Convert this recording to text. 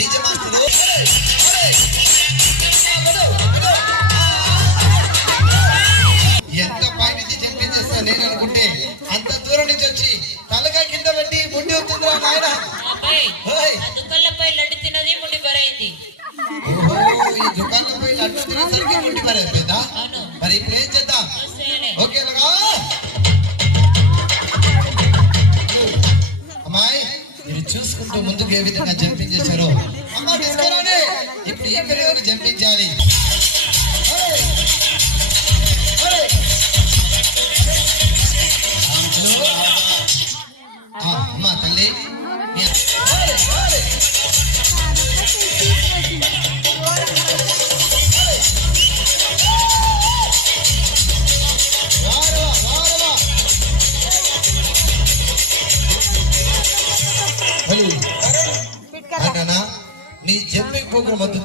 DJ master ఎంత పైనుంచి jumping చేస్తా నేను అనుకుంటే అంత దూరం నుంచి వచ్చి తలగా కింద పెట్టి ముండి వస్తుందిరా నాయన. ఈ దుకాణంపై లడ్డు తినేసరికి ముండి మరైపోయిందా? మరి ఇప్పుడు ఏం చేద్దాం? ఓకే అమ్మాయి మీరు చూసుకుంటూ ముందుకు ఏ విధంగా జంపింగ్ చేశారో అమ్మా తీసుకురాని ఇప్పుడు ఈ పెరుగుకి జంపింగ్ చేయాలి. అమ్మా తల్లి నీ జంపింగ్ ప్రోగ్రామ్ వద్దు